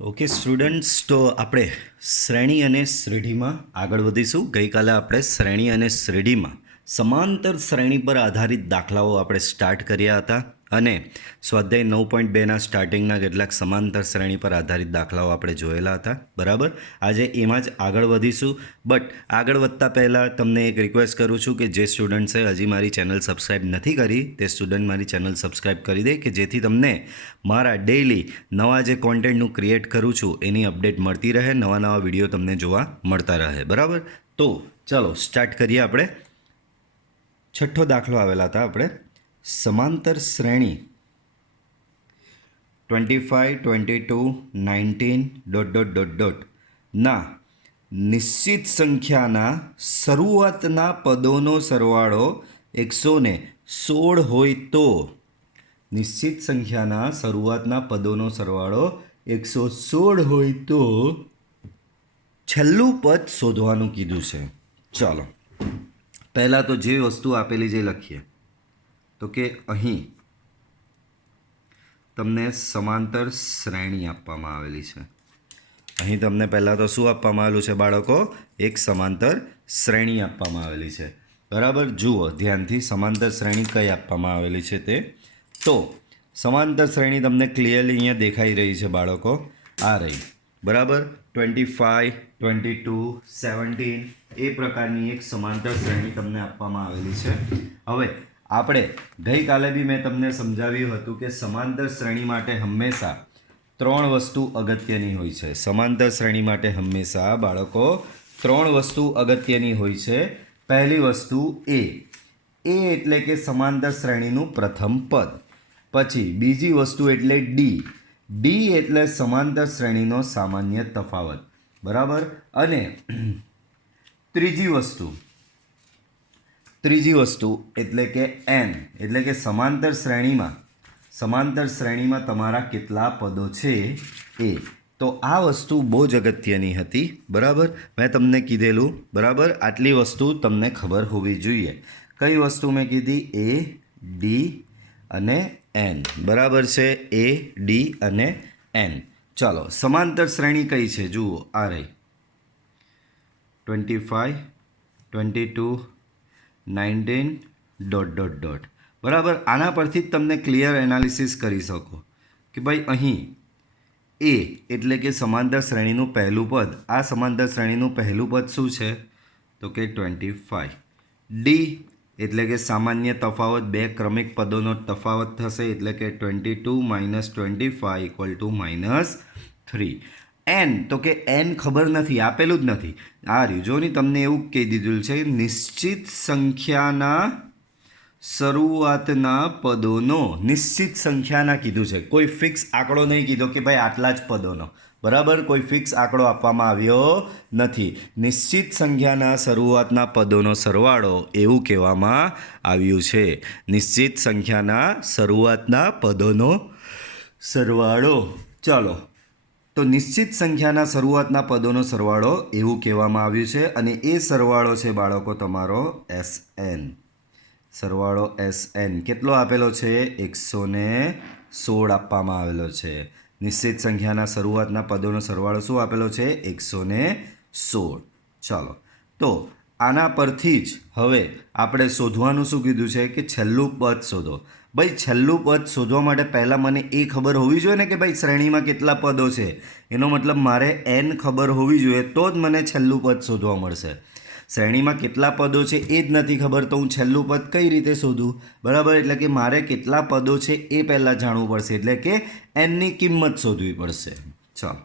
Okay students, તો આપણે શ્રેણી અને શ્રેણીમાં આગળ વધીશું. ગઈકાલે આપણે શ્રેણી અને શ્રેણીમાં સમાંતર શ્રેણી પર આધારિત દાખલાઓ આપણે સ્ટાર્ટ કર્યા હતા અને સ્વાધ્યાય 9.2ના સ્ટાર્ટિંગના કેટલાક સમાંતર શ્રેણી પર આધારિત દાખલાઓ આપણે જોયેલા હતા. બરાબર, આજે એમાં જ આગળ વધીશું. બટ આગળ વધતા પહેલાં તમને એક રિક્વેસ્ટ કરું છું કે જે સ્ટુડન્ટ્સે હજી મારી ચેનલ સબસ્ક્રાઈબ નથી કરી તે સ્ટુડન્ટ મારી ચેનલ સબસ્ક્રાઈબ કરી દે, કે જેથી તમને મારા ડેઈલી નવા જે કોન્ટેન્ટનું ક્રિએટ કરું છું એની અપડેટ મળતી રહે, નવા નવા વિડીયો તમને જોવા મળતા રહે. બરાબર, તો ચાલો સ્ટાર્ટ કરીએ. આપણે છઠ્ઠો દાખલો આવેલા હતા આપણે સમાંતર શ્રેણી 25, 22, 19... ના નિશ્ચિત સંખ્યાના શરૂઆતના પદોનો સરવાળો 116 હોય તો નિશ્ચિત સંખ્યાના શરૂઆતના પદોનો સરવાળો 116 હોય તો છેલ્લું પદ શોધવાનું કીધું છે. ચાલો પહેલાં તો જે વસ્તુ આપેલી જે લખીએ, તો કે અહીં તમને સમાંતર શ્રેણી આપવામાં આવેલી છે. અહીં તમને પહેલાં તો શું આપવામાં આવેલું છે બાળકો? એક સમાંતર શ્રેણી આપવામાં આવેલી છે. બરાબર, જુઓ ધ્યાનથી સમાંતર શ્રેણી કઈ આપવામાં આવેલી છે તે. તો સમાંતર શ્રેણી તમને ક્લિયરલી અહીંયા દેખાઈ રહી છે બાળકો, આ રહી. બરાબર, 25, 22, 17 એ પ્રકારની એક સમાંતર શ્રેણી તમને આપવામાં આવેલી છે. હવે આપણે ગઈકાલે બી મેં તમને સમજાવ્યું હતું કે સમાંતર શ્રેણી માટે હંમેશા 3 વસ્તુ અગત્યની હોય છે. સમાંતર શ્રેણી માટે હંમેશા બાળકો 3 વસ્તુ અગત્યની હોય છે. પહેલી વસ્તુ એ એટલે કે સમાંતર શ્રેણીનું પ્રથમ પદ. પછી બીજી વસ્તુ એટલે ડી એટલે સમાંતર શ્રેણીનો સામાન્ય તફાવત. બરાબર, અને ત્રીજી વસ્તુ એટલે કે એન એટલે કે સમાંતર શ્રેણીમાં તમારા કેટલા પદો છે એ. તો આ વસ્તુ બહુ જ અગત્યની હતી. બરાબર, મેં તમને કીધેલું. બરાબર, આટલી વસ્તુ તમને ખબર હોવી જોઈએ. કઈ વસ્તુ મેં કીધી? એ, ડી અને એન. બરાબર છે, એ, ડી અને એન. ચાલો સમાંતર શ્રેણી કઈ છે જુઓ, આ રહી 25, 22, 19... બરાબર, આના પરથી જ તમને ક્લિયર એનાલિસિસ કરી શકો કે ભાઈ અહીં એ એટલે કે સમાંતર શ્રેણીનું પહેલું પદ, આ સમાંતર શ્રેણીનું પહેલું પદ શું છે? તો કે 25. ડી એટલે કે સામાન્ય તફાવત, બે ક્રમિક પદોનો તફાવત થશે એટલે કે 22 - 25 = -3. એન તો કે એન ખબર નથી, આપેલું જ નથી. આ રહ્યું જો ની, તમને એવું કહી દીધું છે નિશ્ચિત સંખ્યાના શરૂઆતના પદોનો. નિશ્ચિત સંખ્યાના કીધું છે, કોઈ ફિક્સ આંકડો નહીં કીધો કે ભાઈ આટલા જ પદોનો. બરાબર, કોઈ ફિક્સ આંકડો આપવામાં આવ્યો નથી. નિશ્ચિત સંખ્યાના શરૂઆતના પદોનો સરવાળો એવું કહેવામાં આવ્યું છે. નિશ્ચિત સંખ્યાના શરૂઆતના પદોનો સરવાળો. ચાલો, તો નિશ્ચિત સંખ્યાના શરૂઆતના પદોનો સરવાળો એવું કહેવામાં આવ્યું છે અને એ સરવાળો છે બાળકો તમારો SN. સરવાળો SN કેટલો આપેલો છે? 116 આપવામાં આવેલો છે. નિશ્ચિત સંખ્યાના શરૂઆતના પદોનો સરવાળો શું આપેલો છે? 116. ચાલો, તો આના પરથી જ હવે આપણે શોધવાનું શું કીધું છે કે છેલ્લું પદ શોધો. ભાઈ છેલ્લું પદ શોધવા માટે પહેલાં મને એ ખબર હોવી જોઈએ ને કે ભાઈ શ્રેણીમાં કેટલા પદો છે. એનો મતલબ મારે એન ખબર હોવી જોઈએ તો જ મને છેલ્લું પદ શોધવા મળશે. શ્રેણીમાં કેટલા પદો છે એ જ નથી ખબર તો હું છેલ્લું પદ કઈ રીતે શોધું? બરાબર, એટલે કે મારે કેટલા પદો છે એ પહેલાં જાણવું પડશે, એટલે કે એનની કિંમત શોધવી પડશે. ચાલો,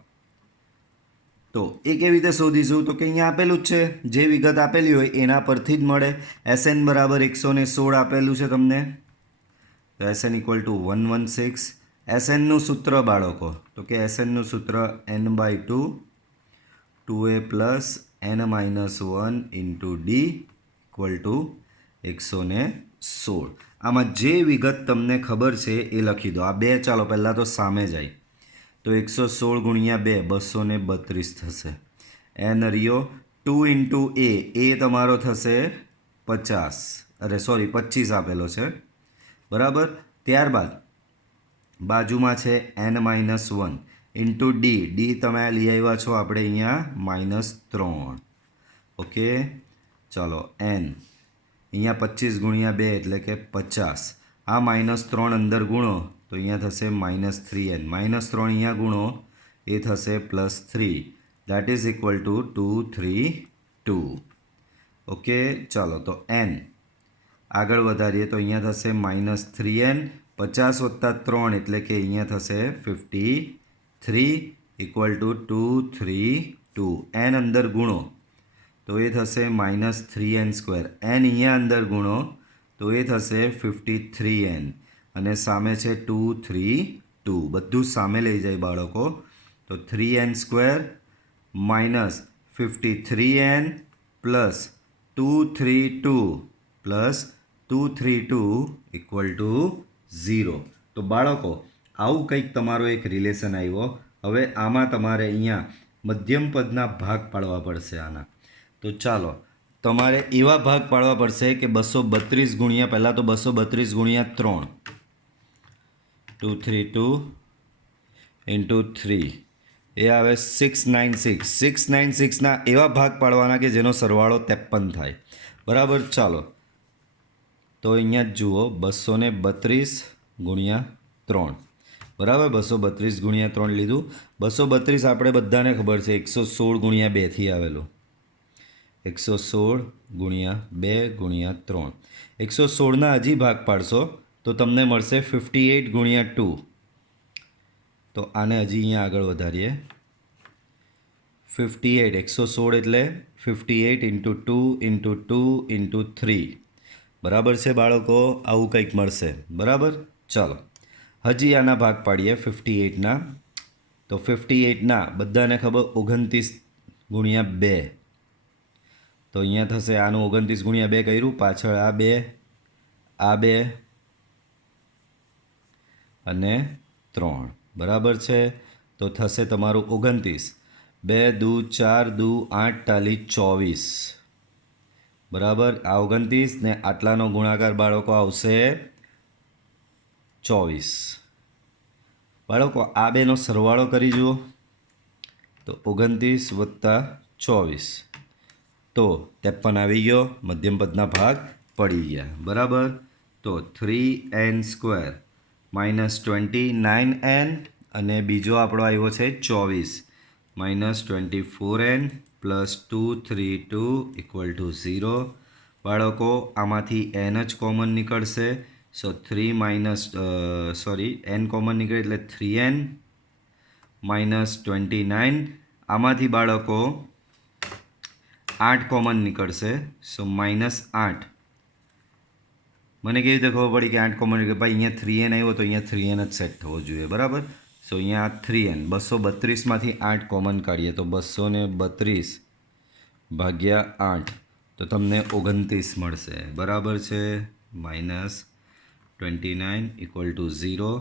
તો એ કેવી રીતે શોધીશું? તો કે અહીંયા આપેલું જ છે, જે વિગત આપેલી હોય એના પરથી જ મળે. SN બરાબર 116 આપેલું છે તમને, તો SN = 116. SNનું સૂત્ર બાળકો, તો કે SNનું સૂત્ર n/2 2a + n - 1 × d = 116. આમાં જે વિગત તમને ખબર છે એ લખી દો. આ બે ચાલો પહેલાં તો સામે જાય, તો 116 × 2 232 થશે. n રહ્યો 2 × a તમારો થશે 25 આપેલો છે. બરાબર, ત્યારબાદ બાજુમાં છે n - 1. ઇન્ટુ ડી તમે લઈ આવ્યા છો આપણે અહીંયા -3. ઓકે, ચાલો n અહીંયા 25 ગુણ્યા 2 એટલે કે 50. આ -3 અંદર ગુણો તો અહીંયા થશે -3n. -3 અહીંયા ગુણો એ થશે +3. That is equal to 232. Okay, ચાલો તો n આગળ વધારીએ તો અહીંયા થશે -3n. 50 + 3 એટલે કે અહીંયા થશે 53 ઇક્વલ ટુ 232. n અંદર ગુણો તો એ થશે -3n². n અહીંયા અંદર ગુણો તો એ થશે 53n અને સામે છે 232. બધું સામે લઈ જાય બાળકો. તો 3n² -53n plus 232 equal to 0. તો બાળકો આવું કંઈક તમારો એક રિલેશન આવ્યો. હવે આમાં તમારે અહીંયા મધ્યમ પદના ભાગ પાડવા પડશે આના. તો ચાલો તમારે એવા ભાગ પાડવા પડશે કે 232 ગુણ્યા પહેલાં તો 232 ગુણ્યા 3 232 ઇન્ટુ 3 એ આવે 696. 696ના એવા ભાગ પાડવાના કે જેનો સરવાળો 53 થાય. બરાબર, ચાલો તો અહીંયા જ જુઓ 232 ગુણ્યા 3. બરાબર, 232 ગુણ્યા 3 લીધું. 232 આપણે બધાને ખબર છે 116 ગુણ્યા 2થી આવેલું. 116 ગુણ્યા 2 ગુણ્યા 3. 116ના હજી ભાગ પાડશો તો તમને મળશે 58 ગુણ્યા 2. તો આને હજી અહીંયા આગળ વધારીએ. 58 116 એટલે 58 ઇન્ટુ 2 ઇન્ટુ 2 ઇન્ટુ 3. બરાબર છે બાળકો, આવું કંઈક મળશે. બરાબર, ચાલો હજી આના ભાગ પાડીએ 58ના. તો 58ના બધાને ખબર 29 ગુણ્યા 2. તો અહીંયા થશે આનું 29 ગુણ્યા 2 કર્યું, પાછળ આ 2 અને 3. બરાબર છે, તો થશે તમારું 29. 2 દુ 4 દુ 8 ટાલી 24. બરાબર, આ 29 ને આટલાનો ગુણાકાર બાળકો આવશે 24. બાળકો આ બેનો સરવાળો કરી જુઓ તો 29 વત્તા 24 તો 53 આવી ગયો. મધ્યમ પદના ભાગ પડી ગયા. બરાબર, તો 3n² -29n અને બીજો આપણો આવ્યો છે 24 -24n પ્લસ 232 ઇક્વલ ટુ 0. બાળકો આમાંથી n જ કોમન નીકળશે. સો n કોમન નીકળે એટલે 3n -29. આમાંથી બાળકો 8 કોમન નીકળશે. સો -8. મને કેવી રીતે ખબર પડી કે 8 કોમન નીકળે? ભાઈ અહીંયા 3n આવ્યો તો અહીંયા 3n જ સેટ થવો જોઈએ. બરાબર, સો અહીંયા 3n 232માંથી 8 કોમન કાઢીએ તો 232 ભાગ્યા 8 તો તમને 29 મળશે. બરાબર છે, -29 ઇક્વલ ટુ 0.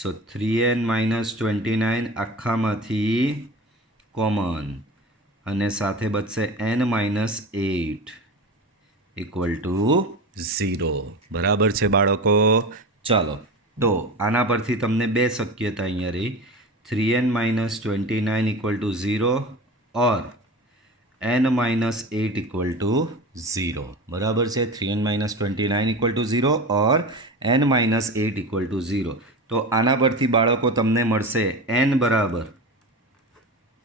સો 3n -29 આખામાંથી કોમન અને સાથે બચશે n -8 ઇક્વલ ટુ 0. બરાબર છે બાળકો, ચાલો તો આના પરથી તમને બે શક્યતા અહીંયા રહી. 3n -29 equal to 0 or n -8 equal to 0. બરાબર છે, 3n -29 equal to 0 or n -8 equal to 0. તો આના પરથી બાળકો તમને મળશે n બરાબર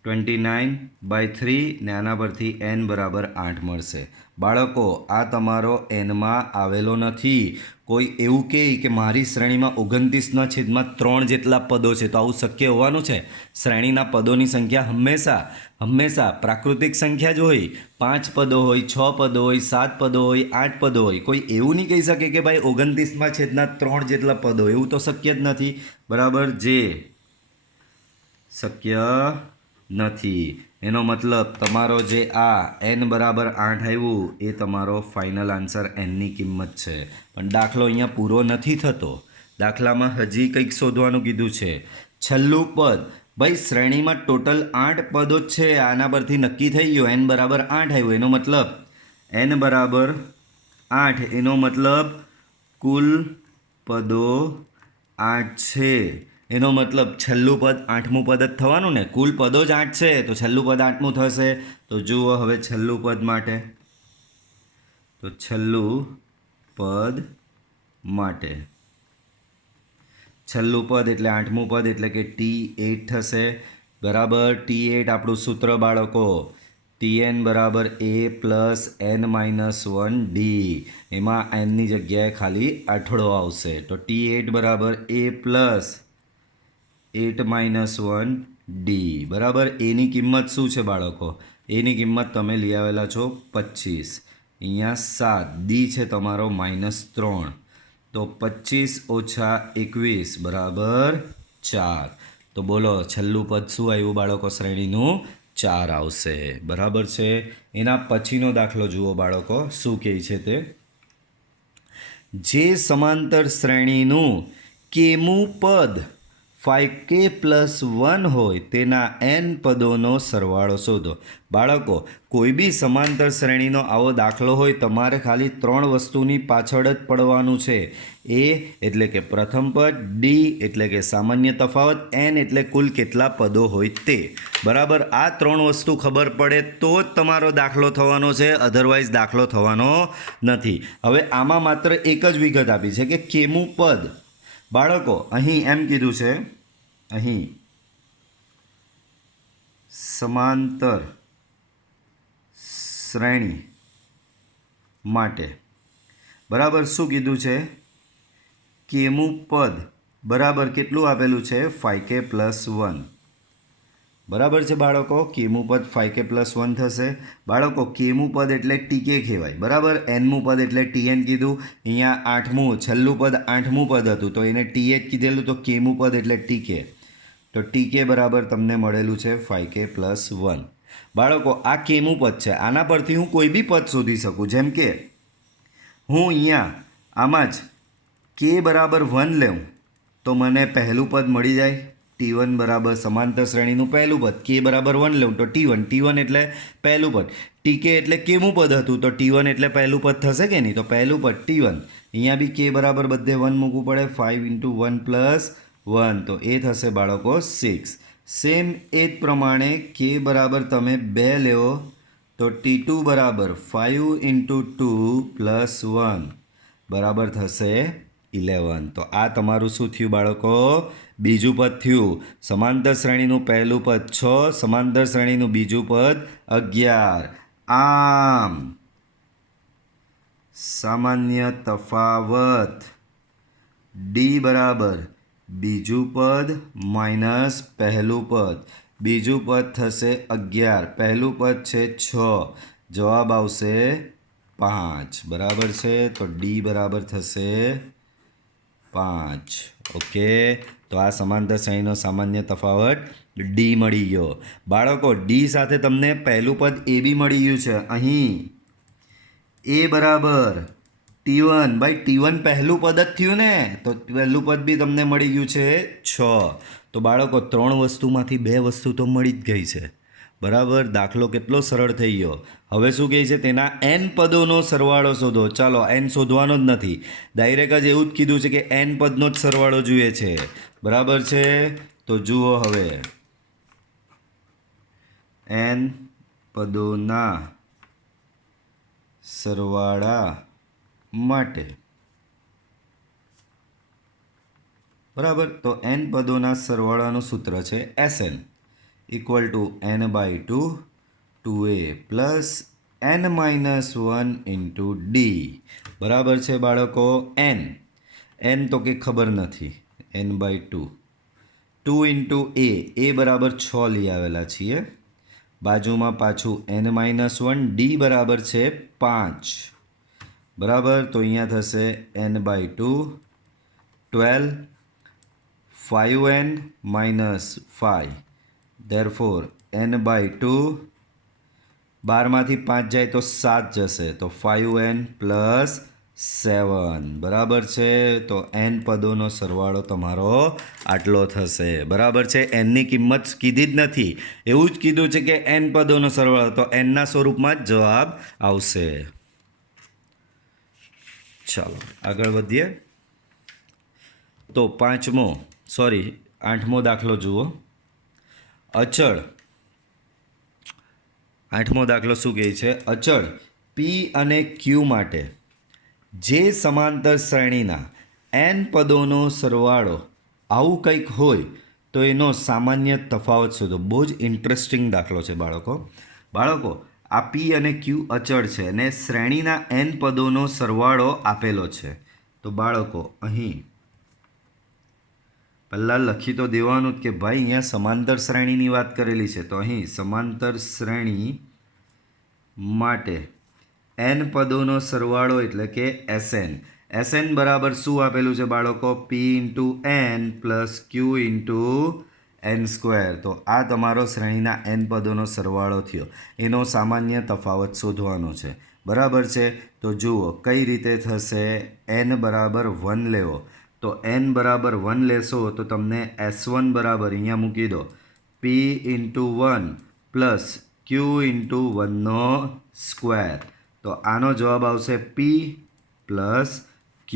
29/3 ને આના પરથી n બરાબર 8 મળશે. બાળકો આ તમારો એનમાં આવેલો નથી. કોઈ એવું કહે કે મારી શ્રેણીમાં 29/3 જેટલા પદો છે, તો આવું શક્ય હોવાનું છે? શ્રેણીના પદોની સંખ્યા હંમેશા પ્રાકૃતિક સંખ્યા જ હોય. 5 પદો હોય, 6 પદો હોય, 7 પદો હોય, 8 પદો હોય. કોઈ એવું નહીં કહી શકે કે ભાઈ 29/3 જેટલા પદો, એવું તો શક્ય જ નથી. બરાબર, જે શક્ય નથી એનો મતલબ તમારો જે આ n બરાબર 8 આવ્યું એ તમારો ફાઇનલ આન્સર nની કિંમત છે. પણ દાખલો અહીંયા પૂરો નથી થતો. દાખલામાં હજી કંઈક શોધવાનું કીધું છે. છેલ્લું પદ, ભાઈ શ્રેણીમાં ટોટલ 8 પદો જ છે. આના પરથી નક્કી થઈ ગયો n બરાબર 8 આવ્યું. એનો મતલબ n બરાબર 8 એનો મતલબ કુલ પદો 8 છે. એનો મતલબ છેલ્લું પદ આઠમું પદ જ થવાનું ને, કુલ પદો જ 8 છે તો છેલ્લું પદ આઠમું થશે. તો જુઓ હવે છેલ્લું પદ માટે, તો છેલ્લું પદ માટે છેલ્લું પદ એટલે આઠમું પદ એટલે કે T8 થશે. બરાબર, T8 આપણું સૂત્ર બાળકો Tn બરાબર a પ્લસ n-1 d. એમાં nની જગ્યાએ ખાલી આઠડો આવશે. તો T8 બરાબર a પ્લસ 8-1 d. બરાબર, એની કિંમત શું છે બાળકો? એની કિંમત તમે લઈ આવેલા છો 25. અહીંયા 7, d છે તમારો -3. તો 25 ઓછા 21 બરાબર 4. તો બોલો છેલ્લું પદ શું આવ્યું બાળકો? શ્રેણીનું 4 આવશે. બરાબર છે. એના પછીનો દાખલો જુઓ બાળકો શું કહે છે તે. જે સમાંતર શ્રેણીનું કેમું પદ 5k + 1 હોય તેના n પદોનો સરવાળો શોધો. બાળકો કોઈ બી સમાંતર શ્રેણીનો આવો દાખલો હોય તમારે ખાલી 3 વસ્તુની પાછળ જ પડવાનું છે. a એટલે કે પ્રથમ પદ, d એટલે કે સામાન્ય તફાવત, n એટલે કુલ કેટલા પદો હોય તે. બરાબર, આ 3 વસ્તુ ખબર પડે તો જ તમારો દાખલો થવાનો છે, અધરવાઇઝ દાખલો થવાનો નથી. હવે આમાં માત્ર એક જ વિગત આપી છે કે કેમું પદ. બાળકો અહીં એમ કીધું છે, અહીં સમાંતર શ્રેણી માટે બરાબર શું કીધું છે? કેમું પદ બરાબર કેટલું આપેલું છે? 5k + 1. બરાબર છે બાળકો, કેમું પદ 5k + 1 થશે. બાળકો કેમું પદ એટલે ટીકે કહેવાય. બરાબર, nમું પદ એટલે tn કીધું. અહીંયા આઠમું છેલ્લું પદ આઠમું પદ હતું તો એને th કીધેલું, તો કેમું પદ એટલે ટીકે. તો ટીકે બરાબર તમને મળેલું છે 5k + 1. બાળકો આ કેમું પદ છે, આના પરથી હું કોઈ બી પદ શોધી શકું. જેમ કે હું અહીંયા આમાં જ k બરાબર 1 લેવું તો મને પહેલું પદ મળી જાય. T1 બરાબર સમાંતર શ્રેણીનું પહેલું પદ, k બરાબર 1 લેવું તો T1. T1 એટલે પહેલું પદ. tk એટલે કેમું પદ હતું તો T1 એટલે પહેલું પદ થશે કે નહીં? તો પહેલું પદ T1. અહીંયા બી k બરાબર બધે 1 મૂકવું પડે. 5 × 1 + 1 તો એ થશે બાળકો 6. સેમ એ જ પ્રમાણે k બરાબર તમે 2 લેવો તો T2 બરાબર 5 × 2 + 1 બરાબર થશે 11. તો આ તમારું શું થયું બાળકો? બીજું પદ થયું. સમાંતર શ્રેણીનું પહેલું પદ 6, સમાંતર શ્રેણીનું બીજું પદ 11. આમ સામાન્ય તફાવત d બરાબર બીજું પદ માઇનસ પહેલું પદ. બીજું પદ થશે 11, પહેલું પદ છે 6, જવાબ આવશે 5. બરાબર છે, તો d બરાબર થશે 5. ઓકે, તો આ સમાંતર શ્રેણીનો સામાન્ય તફાવત d મળી ગયો. બાળકો d સાથે તમને પહેલું પદ a બી મળી ગયું છે. અહીં a બરાબર T1 ભાઈ, T1 પહેલું પદ જ થયું ને, તો પહેલું પદ બી તમને મળી ગયું છે 6. તો બાળકો 3 વસ્તુમાંથી 2 વસ્તુ તો મળી જ ગઈ છે. બરાબર, દાખલો કેટલો સરળ થઈ ગયો. હવે શું કહે છે? તેના n પદોનો સરવાળો શોધો. ચાલો n શોધવાનો જ નથી, ડાયરેક્ટ જ એવું જ કીધું છે કે n પદનો જ સરવાળો જોઈએ છે. બરાબર છે, તો જુઓ હવે n પદોના સરવાળા માટે. બરાબર, તો n પદોના સરવાળાનું સૂત્ર છે Sn = n/2 2a plus n-1 × d. બરાબર છે બાળકો. n તો કે ખબર નથી, n/2 2 × a બરાબર 6 લઈ આવેલા છીએ. બાજુમાં પાછું n-1, d બરાબર છે 5. બરાબર, તો અહીંયા થશે n/2 12, 5n - 5, therefore n/2 12માંથી 5 જાય તો 7 જશે, તો 5n + 7. બરાબર છે, તો n પદોનો સરવાળો તમારો આટલો થશે. બરાબર છે, nની કિંમત કીધી જ નથી, એવું જ કીધું છે કે n પદોનો સરવાળો, તો nના સ્વરૂપમાં જ જવાબ આવશે. ચાલો આગળ વધીએ. તો પાંચમો 8મો દાખલો જુઓ. અચળ 8મો દાખલો શું કહે છે? અચળ પી અને ક્યુ માટે જે સમાંતર શ્રેણીના n પદોનો સરવાળો આવું કંઈક હોય તો એનો સામાન્ય તફાવત શોધો. બહુ જ ઇન્ટરેસ્ટિંગ દાખલો છે બાળકો. આ પી અને ક્યુ અચળ છે અને શ્રેણીના n પદોનો સરવાળો આપેલો છે. તો બાળકો અહીં પહેલાં લખી તો દેવાનું જ કે ભાઈ અહીંયા સમાંતર શ્રેણીની વાત કરેલી છે. તો અહીં સમાંતર શ્રેણી માટે n પદોનો સરવાળો એટલે કે SN બરાબર શું આપેલું છે બાળકો? P into n plus Q into n square. તો આ તમારો શ્રેણીના n પદોનો સરવાળો થયો. એનો સામાન્ય તફાવત શોધવાનો છે. બરાબર છે. તો જુઓ કઈ રીતે થશે. n બરાબર 1 લેવો. તો n બરાબર 1 લેશો તો તમને S1 બરાબર અહીંયા મૂકી દો P into 1 plus Q into 1નો સ્ક્વેર. તો આનો જવાબ આવશે P પ્લસ Q.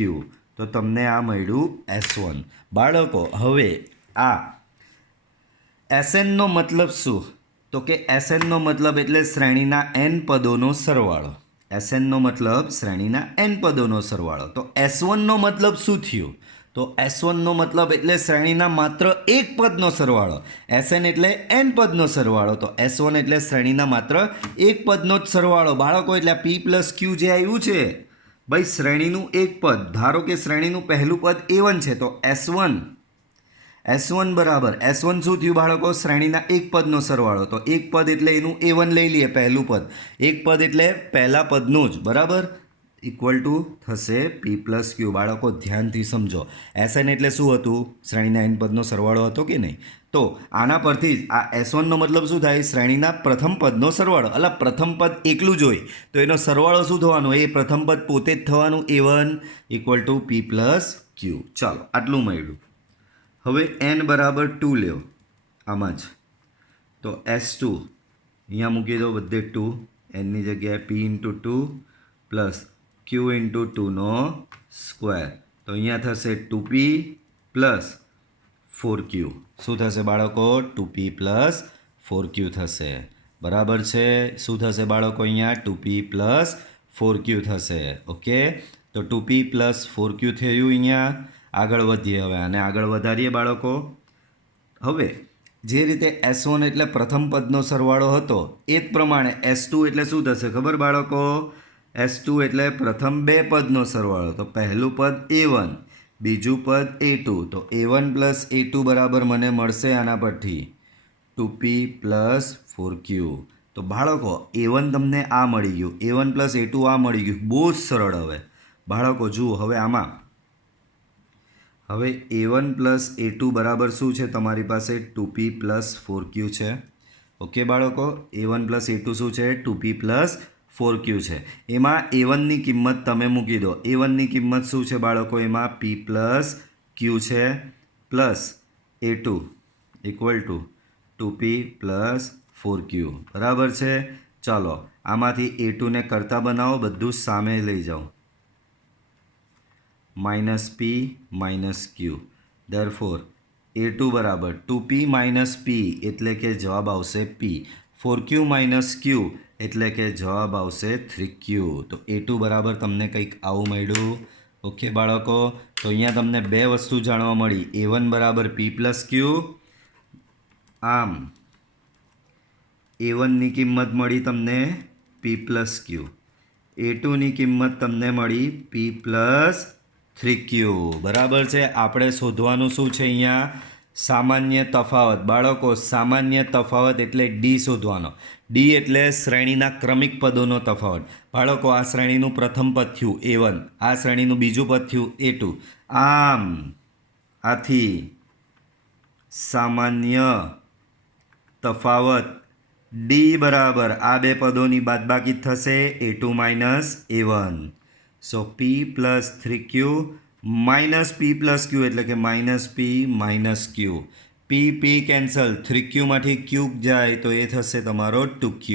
તો તમને આ મળ્યું S1. બાળકો હવે આ SNનો મતલબ શું? તો કે SNનો મતલબ એટલે શ્રેણીના n પદોનો સરવાળો. SNનો મતલબ શ્રેણીના n પદોનો સરવાળો. તો S1નો મતલબ શું થયું? તો S1નો મતલબ એટલે શ્રેણીના માત્ર એક પદનો સરવાળો. SN એટલે n પદનો સરવાળો. તો S1 એટલે શ્રેણીના માત્ર એક પદનો જ સરવાળો. બાળકો એટલે P પ્લસ Q જે આવ્યું છે ભાઈ શ્રેણીનું એક પદ. ધારો કે શ્રેણીનું પહેલું પદ A1 છે તો S1 બરાબર S1 શું થયું બાળકો? શ્રેણીના એક પદનો સરવાળો. તો એક પદ એટલે એનું A1 લઈ લઈએ પહેલું પદ. એક પદ એટલે પહેલા પદનું જ બરાબર ઇક્વલ ટુ થશે P પ્લસ Q. બાળકો ધ્યાનથી સમજો. SN એટલે શું હતું? શ્રેણીના n પદનો સરવાળો હતો કે નહીં? તો આના પરથી જ આ S1નો મતલબ શું થાય? શ્રેણીના પ્રથમ પદનો સરવાળો. અલા પ્રથમ પદ એકલું જ હોય તો એનો સરવાળો શું થવાનો? એ પ્રથમ પદ પોતે જ થવાનું A1 equal to P plus Q. ચાલો આટલું મળ્યું. હવે n બરાબર 2 લેવો આમાં જ. તો S2 અહીંયા મૂકી દો બધે 2. nની જગ્યાએ P into 2 plus Q into 2નો સ્ક્વેર. તો અહીંયા થશે 2P પ્લસ 4Q. શું થશે બાળકો? 2P પ્લસ 4Q થશે. બરાબર છે. શું થશે બાળકો? અહીંયા 2P પ્લસ 4Q થશે. ઓકે. તો 2P પ્લસ 4Q થયું. અહીંયા આગળ વધીએ હવે આને આગળ વધારીએ બાળકો. હવે જે રીતે S1 એટલે પ્રથમ પદનો સરવાળો હતો એ જ પ્રમાણે S2 એટલે શું થશે ખબર બાળકો? S2 એટલે પ્રથમ બે પદનો સરવાળો. તો પહેલું પદ A1 બીજું પદ A2. તો A1 પ્લસ A2 બરાબર મને મળશે આના પરથી 2P પ્લસ 4Q. તો બાળકો A1 તમને આ મળી ગયું. A1 પ્લસ A2 આ મળી ગયું. બહુ જ સરળ. હવે બાળકો જુઓ હવે આમાં હવે A1 પ્લસ A2 બરાબર શું છે? તમારી પાસે 2P પ્લસ 4Q છે. ઓકે બાળકો. A1 પ્લસ A2 શું છે? 2P પ્લસ 4Q છે. એમાં A1ની કિંમત તમે મૂકી દો. A1ની કિંમત શું છે બાળકો? એમાં P પ્લસ Q છે plus A2 equal to 2P plus 4Q. બરાબર છે. ચાલો આમાંથી A2ને કરતા બનાવો. બધું સામે લઈ જાઓ. Minus P minus Q. Therefore A2 બરાબર 2P માઇનસ P એટલે કે જવાબ આવશે P. 4Q માઇનસ Q એટલે કે જવાબ આવશે 3Q. તો A2 બરાબર તમને કંઈક આવું મળ્યું. ઓકે બાળકો. તો અહીંયા તમને બે વસ્તુ જાણવા મળી. A1 બરાબર P પ્લસ Q. આમ A1ની કિંમત મળી તમને P પ્લસ Q. A2ની કિંમત તમને મળી P પ્લસ 3Q. બરાબર છે. આપણે શોધવાનું શું છે અહીંયા? સામાન્ય તફાવત. બાળકો સામાન્ય તફાવત એટલે D શોધવાનો. D એટલે શ્રેણીના ક્રમિક પદોનો તફાવત. બાળકો આ શ્રેણીનું પ્રથમ પદ થયું A1. આ શ્રેણીનું બીજું પદ થયું A2. આમ આથી સામાન્ય તફાવત D બરાબર આ બે પદોની બાદબાકી થશે A2 minus A1. So P plus 3Q minus P plus Q એટલે કે minus P minus Q. P cancel. 3Qમાંથી Q જાય તો એ થશે તમારો 2Q.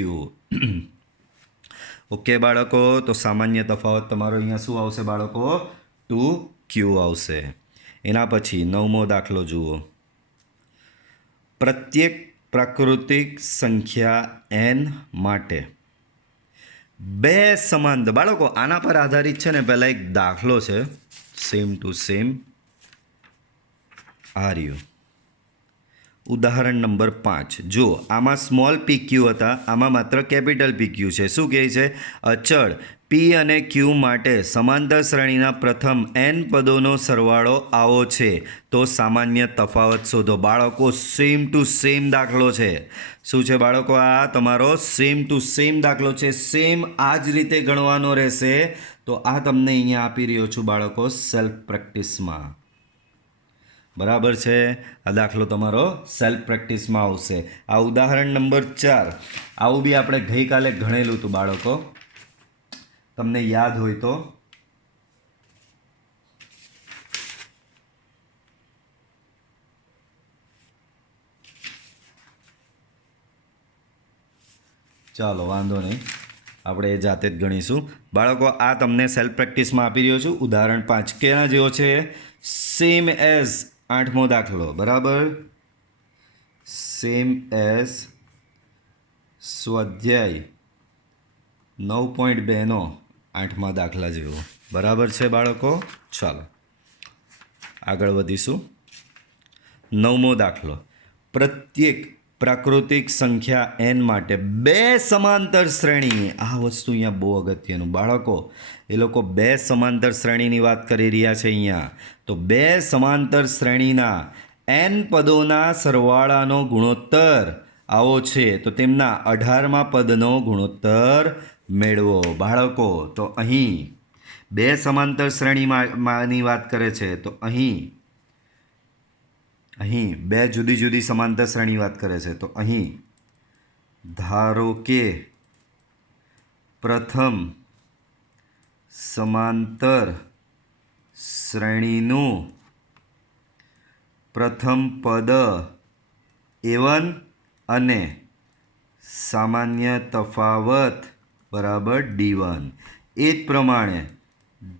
ઓકે બાળકો. તો સામાન્ય તફાવત તમારો અહીંયા શું આવશે બાળકો? 2Q આવશે. એના પછી 9મો દાખલો જુઓ. પ્રત્યેક પ્રાકૃતિક સંખ્યા n માટે બે સમાંતર બાળકો આના પર આધારિત છે ને પહેલાં એક દાખલો છે સેમ ટુ સેમ આર્યુ ઉદાહરણ નંબર 5 જો આમાં સ્મોલ PQ હતા આમાં માત્ર કેપિટલ PQ છે શું કહે છે અચળ P અને Q માટે સમાંતર શ્રેણીના પ્રથમ n પદોનો સરવાળો આવો છે તો સામાન્ય તફાવત શોધો બાળકો સેમ ટુ સેમ દાખલો છે શું છે બાળકો આ તમારો સેમ ટુ સેમ દાખલો છે સેમ આ જ રીતે ગણવાનો રહેશે તો આ તમને અહીંયા આપી રહ્યો છું બાળકો સેલ્ફ પ્રેક્ટિસમાં બરાબર છે આ દાખલો તમારો સેલ્ફ પ્રેક્ટિસમાં આવશે આ ઉદાહરણ નંબર 4 આવું બી આપણે ગઈકાલે ગણેલું હતું બાળકો તમને યાદ હોય તો ચાલો વાંધો નહીં આપણે એ જાતે જ ગણીશું બાળકો આ તમને સેલ્ફ પ્રેક્ટિસમાં આપી રહ્યો છું ઉદાહરણ 5 કેના જેવો છે સેમ એઝ 8મો દાખલો બરાબર સેમ એઝ સ્વાધ્યાય 9.2નો 8મા દાખલા જેવો બરાબર છે બાળકો ચાલો આગળ વધીશું 9મો દાખલો પ્રત્યેક પ્રાકૃતિક સંખ્યા n માટે બે સમાંતર શ્રેણી આ વસ્તુ અહીંયા બહુ અગત્યનું બાળકો એ લોકો બે સમાંતર શ્રેણીની વાત કરી રહ્યા છે અહીંયા તો બે સમાંતર શ્રેણીના n પદોના સરવાળાનો ગુણોત્તર આવો છે તો તેમના 18મા પદનો ગુણોત્તર મેળવો બાળકો તો અહીં બે સમાંતર શ્રેણીમાંની વાત કરે છે તો અહીં બે જુદી જુદી સમાંતર શ્રેણી વાત કરે છે તો અહીં ધારો કે પ્રથમ સમાંતર શ્રેણીનું પ્રથમ પદ A1 અને સામાન્ય તફાવત બરાબર D1 એ જ પ્રમાણે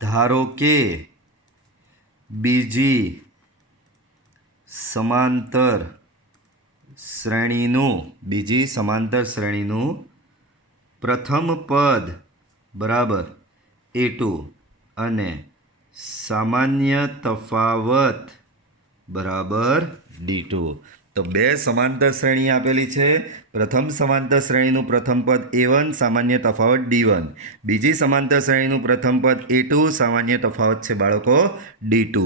ધારો કે બીજી સમાંતર શ્રેણીનું પ્રથમ પદ બરાબર A2 અને સામાન્ય તફાવત બરાબર D2 તો બે સમાંતર શ્રેણી આપેલી છે પ્રથમ સમાંતર શ્રેણીનું પ્રથમ પદ A1 સામાન્ય તફાવત D1 બીજી સમાંતર શ્રેણીનું પ્રથમ પદ A2 સામાન્ય તફાવત છે બાળકો D2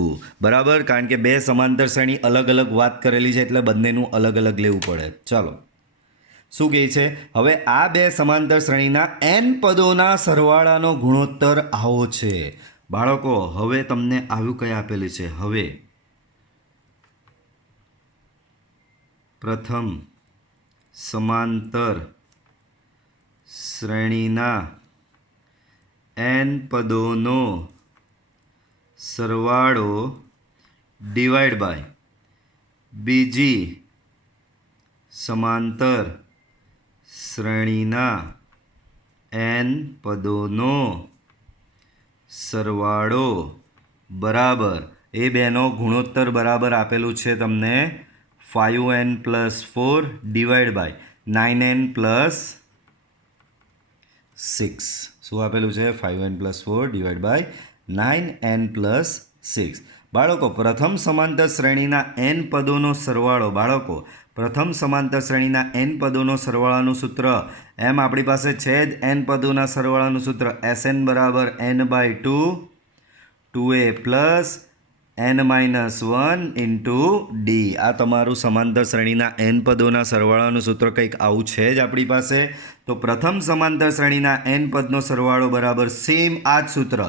બરાબર કારણ કે બે સમાંતર શ્રેણી અલગ અલગ વાત કરેલી છે એટલે બંનેનું અલગ અલગ લેવું પડે ચાલો શું કહે છે હવે આ બે સમાંતર શ્રેણીના n પદોના સરવાળાનો ગુણોત્તર આવો છે બાળકો હવે તમને આવ્યું કઈ આપેલું છે હવે પ્રથમ સમાંતર શ્રેણીના n પદોનો સરવાળો ડિવાઈડ બાય બીજી સમાંતર શ્રેણીના n પદોનો સરવાળો બરાબર એ બેનો ગુણોત્તર બરાબર આપેલું છે તમને 5n + 4 ડિવાઈડ બાય 9n + 6 શું આપેલું છે 5n + 4 ડિવાઈડ બાય 9n + 6 બાળકો પ્રથમ સમાંતર શ્રેણીના n પદોનો સરવાળો બાળકો પ્રથમ સમાંતર શ્રેણીના n પદોનો સરવાળાનું સૂત્ર એમ આપણી પાસે છે જ n પદોના સરવાળાનું સૂત્ર Sn બરાબર n/2 2a plus n-1 into D આ તમારું સમાંતર શ્રેણીના n પદોના સરવાળાનું સૂત્ર કંઈક આવું છે જ આપણી પાસે તો પ્રથમ સમાંતર શ્રેણીના n પદનો સરવાળો બરાબર સેમ આ જ સૂત્ર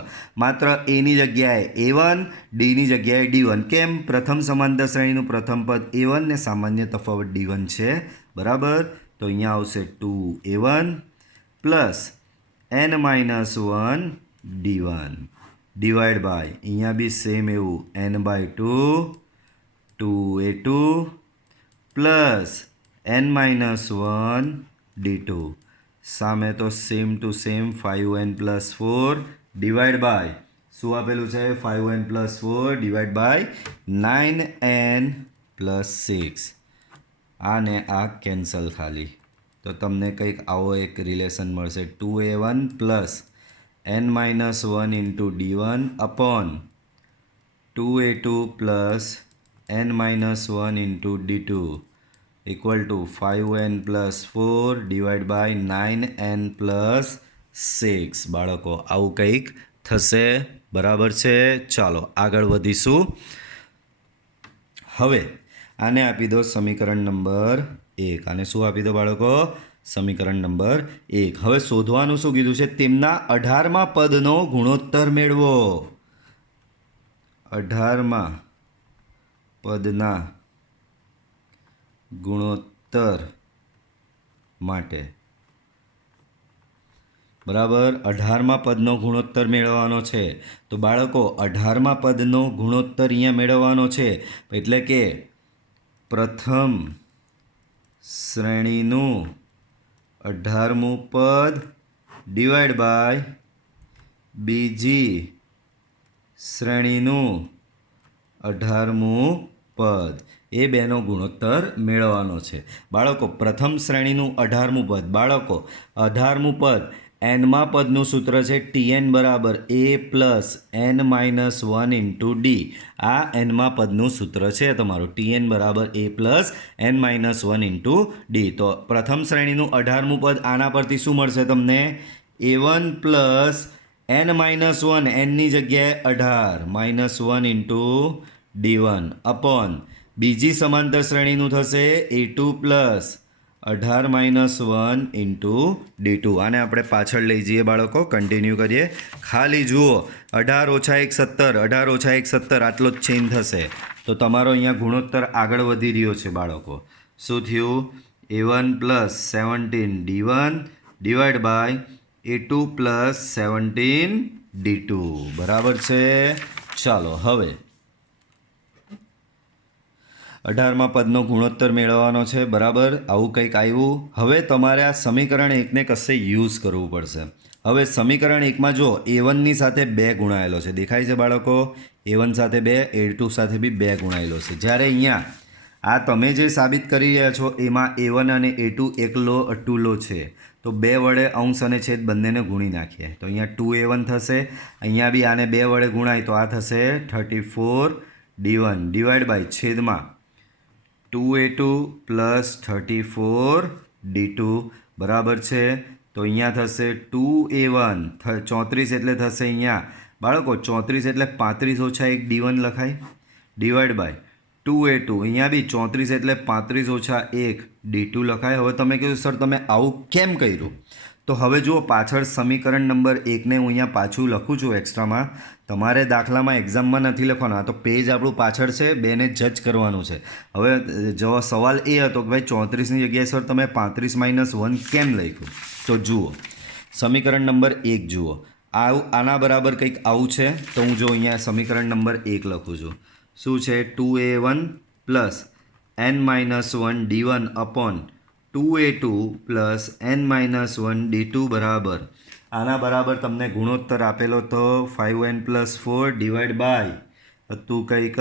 માત્ર એની જગ્યાએ A1 ડીની જગ્યાએ D1 કેમ પ્રથમ સમાંતર શ્રેણીનું પ્રથમ પદ A1 ને સામાન્ય તફાવત D1 છે બરાબર તો અહીંયા આવશે 2A1 plus n-1 D1 divide by અહીંયા બી સેમ એવું n/2 2a2 plus n-1 D2 સામે તો same to same 5n + 4 divide by શું આપેલું છે 5n + 4 ડિવાઈડ બાય 9n + 6 આ ને આ કેન્સલ ખાલી, તો તમને કંઈક આવો એક રિલેશન મળશે 2a1 plus n-1 into d1 upon 2a2 plus n-1 into d2 equal to 5n plus 4 divide by 9n plus 6. બાળકો આવું કંઈક થશે, બરાબર છે. ચાલો આગળ વધીશું. હવે આને આપી દો સમીકરણ નંબર 1. આને શું આપી દો બાળકો? સમીકરણ નંબર 1. હવે શોધવાનું શું કીધું છે? તેમના 18મા પદનો ગુણોત્તર મેળવો. 18મા પદના ગુણોત્તર માટે, બરાબર. 18મા પદનો ગુણોત્તર મેળવવાનો છે. તો બાળકો 18મા પદનો ગુણોત્તર અહીંયા મેળવવાનો છે, એટલે કે પ્રથમ શ્રેણીનું 18મું પદ ડિવાઈડ બાય બીજી શ્રેણીનું 18મું પદ, એ બેનો ગુણોત્તર મેળવવાનો છે. બાળકો પ્રથમ શ્રેણીનું 18મું પદ, બાળકો 18મું પદ એનમાં પદનું સૂત્ર છે tn બરાબર a plus n-1 into D. આ એનમાં પદનું સૂત્ર છે તમારું, tn બરાબર a plus n-1 into D. તો પ્રથમ શ્રેણીનું 18મું પદ આના પરથી શું મળશે તમને? a1 પ્લસ n-1, nની જગ્યાએ 18 -1 ઇન્ટુ d1 અપોન બીજી સમાંતર શ્રેણીનું થશે a2 પ્લસ 18 -1 ઇન્ટુ d2. આને આપણે પાછળ લઈ જઈએ બાળકો, કન્ટિન્યુ કરીએ. ખાલી જુઓ 18 - 1 17, 18 - 1 17, આટલો જ ચેન્જ થશે. તો તમારો અહીંયા ગુણોત્તર આગળ વધી રહ્યો છે બાળકો. શું થયું? a1 plus 17 d1 divide by a2 plus 17 d2, બરાબર છે. ચાલો હવે 18મા પદનો ગુણોત્તર મેળવવાનો છે, બરાબર. આવું કંઈક આવ્યું. હવે તમારે આ સમીકરણ 1ને કશે યુઝ કરવું પડશે. હવે સમીકરણ 1માં જો a1ની સાથે 2 ગુણાયેલો છે, દેખાય છે બાળકો? a1 સાથે 2, a2 સાથે બી 2 ગુણાયેલો છે. જ્યારે અહીંયા આ તમે જે સાબિત કરી રહ્યા છો એમાં a1 અને a2 એકલો અટુલો છે, તો 2 વડે અંશ અને છેદ બંનેને ગુણી નાખીએ તો અહીંયા 2a1 થશે. અહીંયા બી આને 2 વડે ગુણાય તો આ થશે 34 d1 ડિવાઈડ બાય છેદમાં 2a2 પ્લસ 34 d2, બરાબર છે. તો અહીંયા થશે 2a1 34 એટલે થશે અહીંયા બાળકો 34 એટલે 35 ઓછા 1 d1 લખાય ડિવાઈડ બાય 2a2, અહીંયા બી 34 એટલે 35 ઓછા 1 d2 લખાય. હવે તમે કીધું સર તમે આવું કેમ કર્યું? તો હવે જુઓ પાછળ સમીકરણ નંબર 1ને હું અહીંયા પાછું લખું છું એક્સ્ટ્રામાં. તમારે દાખલામાં એક્ઝામમાં નથી લખવાનું, આ તો પેજ આપણું પાછળ છે, બેને જજ કરવાનું છે. હવે જો સવાલ એ હતો કે ભાઈ 34ની જગ્યાએ સર તમે 35 - 1 કેમ લખ્યું? તો જુઓ સમીકરણ નંબર 1 જુઓ, આના બરાબર કંઈક આવું છે. તો હું જો અહીંયા સમીકરણ નંબર 1 લખું છું. શું છે? 2a1 plus n-1 d1 upon 2a2 plus n-1 d2 બરાબર આના બરાબર તમને ગુણોત્તર આપેલો તો 5n પ્લસ 4 ડિવાઈડ બાય હતું કંઈક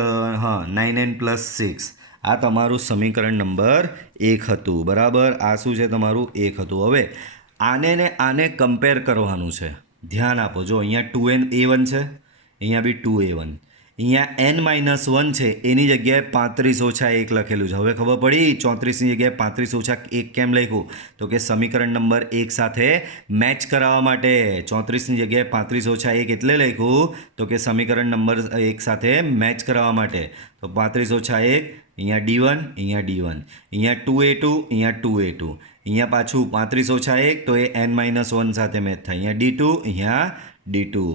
9n પ્લસ 6. આ તમારું સમીકરણ નંબર 1 હતું, બરાબર. આ શું છે? તમારું 1 હતું. હવે આને ને આને કમ્પેર કરવાનું છે, ધ્યાન આપો. જો અહીંયા 2a1 છે, અહીંયા બી 2a1, અહીંયા n-1 છે એની જગ્યાએ 35 ઓછા 1 લખેલું છે. હવે ખબર પડી 34ની જગ્યાએ 35 ઓછા 1 કેમ લખ્યું? તો કે સમીકરણ નંબર 1 સાથે મેચ કરાવવા માટે. 34ની જગ્યાએ 35 ઓછા 1 એટલે લખ્યું તો કે સમીકરણ નંબર 1 સાથે મેચ કરાવવા માટે. તો 35 ઓછા 1, અહીંયા d1, અહીંયા d1, અહીંયા 2a2, અહીંયા 2a2, અહીંયા પાછું 35 ઓછા 1 તો એ n-1 સાથે મેચ થાય, અહીંયા d2, અહીંયા d2,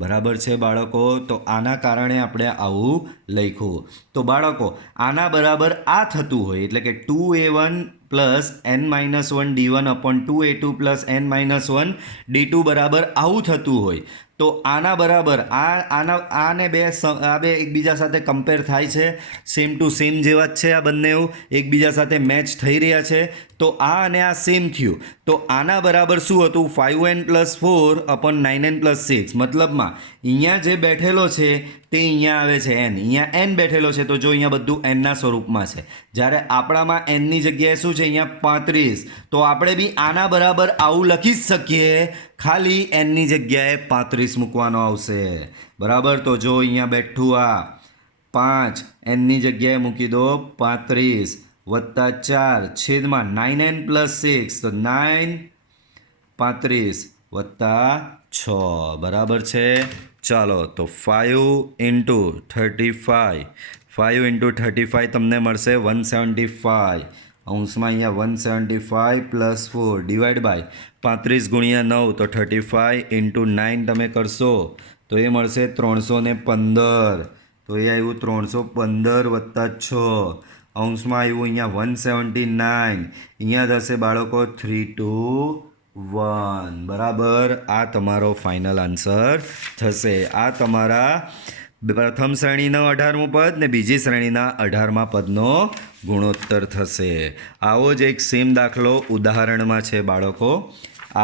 બરાબર છે બાળકો. તો આના કારણે આપણે આવું લખ્યું. તો બાળકો આના બરાબર આ થતું હોય એટલે કે 2a1 plus n-1 d1 upon 2a2 plus n-1 d2 બરાબર આવું થતું હોય તો આના બરાબર આને આ બે એકબીજા સાથે કમ્પેર થાય છે, સેમ ટુ સેમ જેવા જ છે આ બંને એકબીજા સાથે મેચ થઈ રહ્યા છે. તો આ અને આ સેમ થયું. તો આના બરાબર શું હતું? 5n + 4 / 9n + 6. મતલબમાં અહીંયા જે બેઠેલો છે તે અહીંયા આવે છે n, અહીંયા n બેઠેલો છે. તો જો અહીંયા બધું nના સ્વરૂપમાં છે, જ્યારે આપણામાં nની જગ્યાએ શું છે? અહીંયા 35. તો આપણે બી આના બરાબર આવું લખી જ શકીએ, ખાલી nની જગ્યાએ 35 મૂકવાનો આવશે. બરાબર. તો જો અહીંયા બેઠું આ 5, nની જગ્યાએ મૂકી દો 35 વત્તા 4 છેદમાં 9n + 6. તો 9 35 વત્તા 6. બરાબર છે. ચાલો, તો 5 × 35, 5 × 35 તમને મળશે 175. અંશમાં અહીંયા 175 + 4 ડિવાઈડ બાય 35 × 9. તો 35 × 9 તમે કરશો તો એ મળશે 315. તો એ આવ્યું 315 વત્તા 6. અંશમાં આવ્યું અહીંયા 179. અહીંયા થશે બાળકો 3 to 1. બરાબર. આ તમારો ફાઇનલ આન્સર થશે. આ તમારા પ્રથમ શ્રેણીનો 18મું પદ ને બીજી શ્રેણીના 18મા પદનો ગુણોત્તર થશે. આવો જ એક સેમ દાખલો ઉદાહરણમાં છે બાળકો.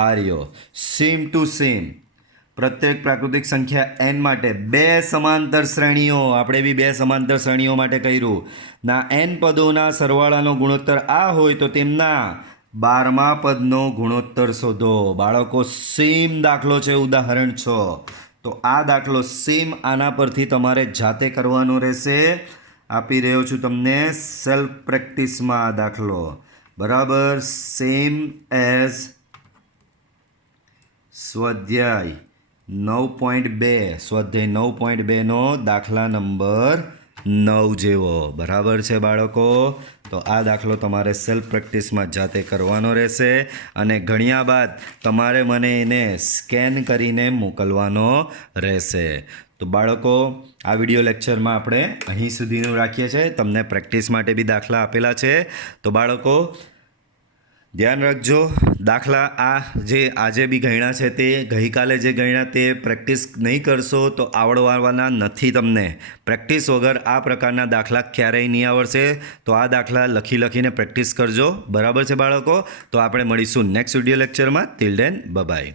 આ રહ્યો સેમ ટુ સેમ. પ્રત્યેક પ્રાકૃતિક સંખ્યા n માટે 2 સમાંતર શ્રેણીઓ, આપણે બી 2 સમાંતર શ્રેણીઓ માટે કર્યું. ના n પદોના સરવાળાનો ગુણોત્તર આ હોય તો તેમના 12મા પદનો ગુણોત્તર શોધો. બાળકો સેમ દાખલો છે, ઉદાહરણ 6. તો આ દાખલો સેમ આના પરથી તમારે જાતે કરવાનો રહેશે. આપી રહ્યો છું તમને સેલ્ફ પ્રેક્ટિસમાં આ દાખલો. બરાબર. સેમ એઝ સ્વાધ્યાય 9.2, સ્વાધ્યાય 9.2નો દાખલા નંબર 9 જેવો. બરાબર છે બાળકો. તો આ દાખલો તમારે સેલ્ફ પ્રેક્ટિસમાં જાતે કરવાનો રહેશે અને ઘણ્યા બાદ તમારે મને એને સ્કેન કરીને મોકલવાનો રહેશે. તો બાળકો, આ વિડીયો લેક્ચરમાં આપણે અહીં સુધીનું રાખીએ છીએ. તમને પ્રેક્ટિસ માટે બી દાખલા આપેલા છે. તો બાળકો ધ્યાન રાખજો. દાખલા આ જે આજે બી ગણ્યા છે તે ગઈકાલે જે ગણ્યા તે પ્રેક્ટિસ નહીં કરશો તો આવડવાના નથી તમને. પ્રેક્ટિસ વગર આ પ્રકારના દાખલા ક્યારેય નહીં આવડશે. તો આ દાખલા લખીને પ્રેક્ટિસ કરજો. બરાબર છે બાળકો. તો આપણે મળીશું નેક્સ્ટ વિડીયો લેક્ચરમાં. Till then by.